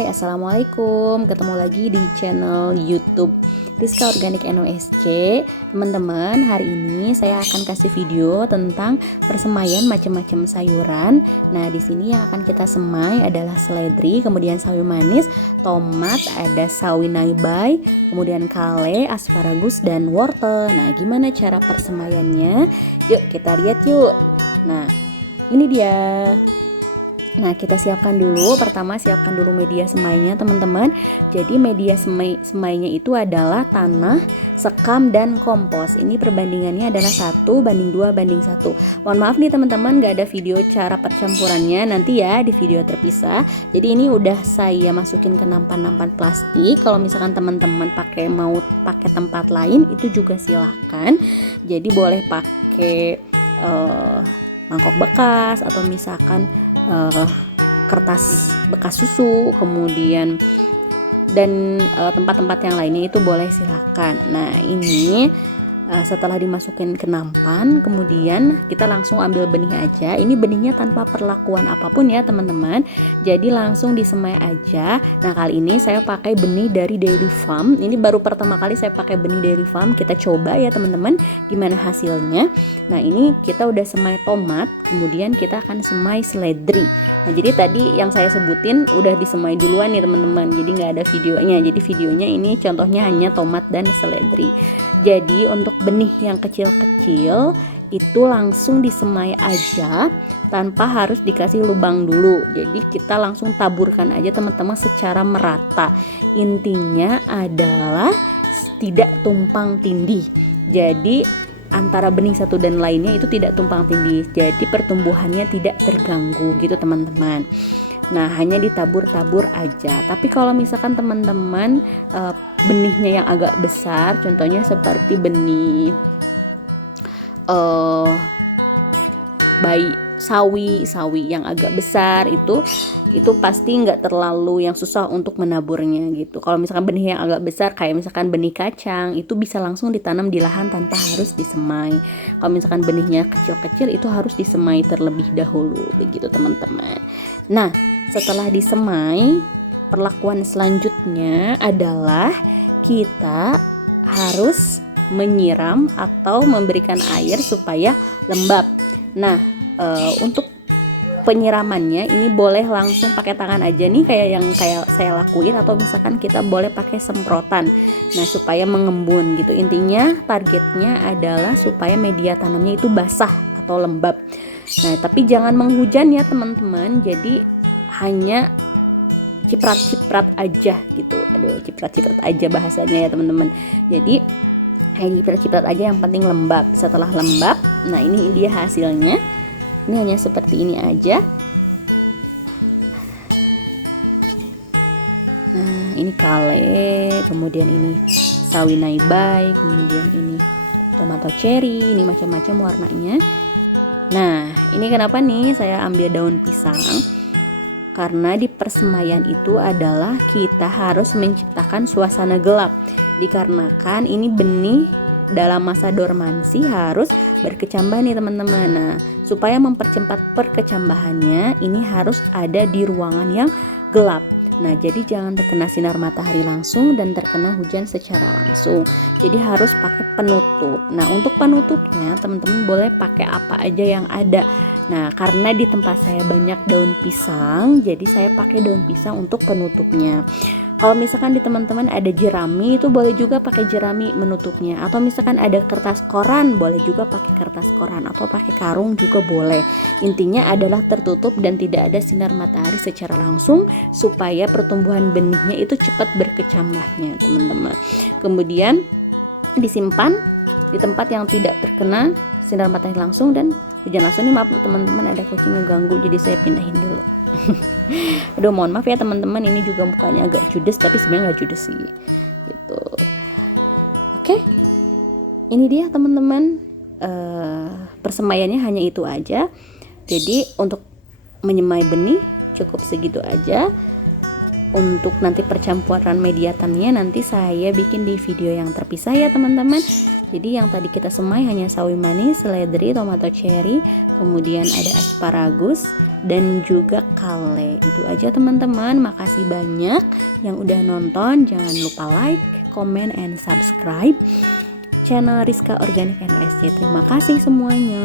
Hai, Assalamualaikum. Ketemu lagi di channel YouTube Rizka Organik NOSC. Teman-teman, hari ini saya akan kasih video tentang persemaian macam-macam sayuran. Nah, di sini yang akan kita semai adalah seledri, kemudian sawi manis, tomat, ada sawi naibay, kemudian kale, asparagus, dan wortel. Nah, gimana cara persemaiannya? Yuk kita lihat yuk. Nah, ini dia. Nah, kita siapkan dulu. Pertama, siapkan dulu media semainya, teman-teman. Jadi, media semainya itu adalah tanah, sekam, dan kompos. Ini perbandingannya adalah 1:2:1. Mohon maaf nih, teman-teman, gak ada video cara percampurannya. Nanti ya, di video terpisah. Jadi, ini udah saya masukin ke nampan-nampan plastik. Kalau misalkan teman-teman mau pakai tempat lain, itu juga silahkan. Jadi, boleh pakai mangkok bekas atau misalkan kertas bekas susu, kemudian dan tempat-tempat yang lainnya itu boleh silakan. Nah, ini setelah dimasukin ke nampan, kemudian kita langsung ambil benih aja. Ini benihnya tanpa perlakuan apapun ya, teman-teman. Jadi langsung disemai aja. Nah, kali ini saya pakai benih dari Dairy Farm. Ini baru pertama kali saya pakai benih Dairy Farm. Kita coba ya, teman-teman, gimana hasilnya. Nah, ini kita udah semai tomat, kemudian kita akan semai seledri. Nah, jadi tadi yang saya sebutin udah disemai duluan nih, teman-teman. Jadi nggak ada videonya. Jadi videonya ini contohnya hanya tomat dan seledri. Jadi untuk benih yang kecil-kecil itu langsung disemai aja tanpa harus dikasih lubang dulu. Jadi kita langsung taburkan aja, teman-teman, secara merata. Intinya adalah tidak tumpang tindih. Jadi antara benih satu dan lainnya itu tidak tumpang tindih. Jadi pertumbuhannya tidak terganggu gitu, teman-teman. Nah, hanya ditabur-tabur aja. Tapi kalau misalkan teman-teman benihnya yang agak besar, contohnya seperti benih sawi yang agak besar, itu pasti nggak terlalu yang susah untuk menaburnya gitu. Kalau misalkan benih yang agak besar kayak misalkan benih kacang, itu bisa langsung ditanam di lahan tanpa harus disemai. Kalau misalkan benihnya kecil-kecil itu harus disemai terlebih dahulu begitu, teman-teman. Nah, setelah disemai, perlakuan selanjutnya adalah kita harus menyiram atau memberikan air supaya lembab. Nah, untuk penyiramannya ini boleh langsung pakai tangan aja nih, kayak saya lakuin, atau misalkan kita boleh pakai semprotan. Nah, supaya mengembun gitu. Intinya targetnya adalah supaya media tanamnya itu basah atau lembab. Nah, tapi jangan menghujan ya, teman-teman. Jadi hanya ciprat-ciprat aja gitu. Aduh, ciprat-ciprat aja bahasanya ya, teman-teman. Jadi hanya ciprat-ciprat aja, yang penting lembab. Setelah lembab, nah ini dia hasilnya. Ini hanya seperti ini aja. Nah, ini kale, kemudian ini sawi naibay, kemudian ini tomato cherry, ini macam-macam warnanya. Nah, ini kenapa nih saya ambil daun pisang? Karena di persemaian itu adalah kita harus menciptakan suasana gelap. Dikarenakan ini benih dalam masa dormansi harus berkecambah nih, teman-teman. Nah, supaya mempercepat perkecambahannya, ini harus ada di ruangan yang gelap. Nah, jadi jangan terkena sinar matahari langsung dan terkena hujan secara langsung. Jadi harus pakai penutup. Nah, untuk penutupnya teman-teman boleh pakai apa aja yang ada. Nah, karena di tempat saya banyak daun pisang, jadi saya pakai daun pisang untuk penutupnya. Kalau misalkan di teman-teman ada jerami, itu boleh juga pakai jerami menutupnya. Atau misalkan ada kertas koran, boleh juga pakai kertas koran. Atau pakai karung juga boleh. Intinya adalah tertutup dan tidak ada sinar matahari secara langsung, supaya pertumbuhan benihnya itu cepat berkecambahnya, teman-teman. Kemudian disimpan di tempat yang tidak terkena sinar matahari langsung dan hujan langsung. Nih, maaf teman-teman, ada kucing ngeganggu, jadi saya pindahin dulu. Aduh, mohon maaf ya, teman-teman, ini juga mukanya agak judes, tapi sebenarnya nggak judes sih gitu. Oke, ini dia, teman-teman, persemaiannya hanya itu aja. Jadi untuk menyemai benih cukup segitu aja. Untuk nanti percampuran media tanamnya nanti saya bikin di video yang terpisah ya, teman-teman. Jadi yang tadi kita semai hanya sawi manis, seledri, tomato cherry, kemudian ada asparagus dan juga kale. Itu aja teman-teman. Makasih banyak yang udah nonton. Jangan lupa like, comment, and subscribe channel Rizka Organik NSC. Terima kasih semuanya.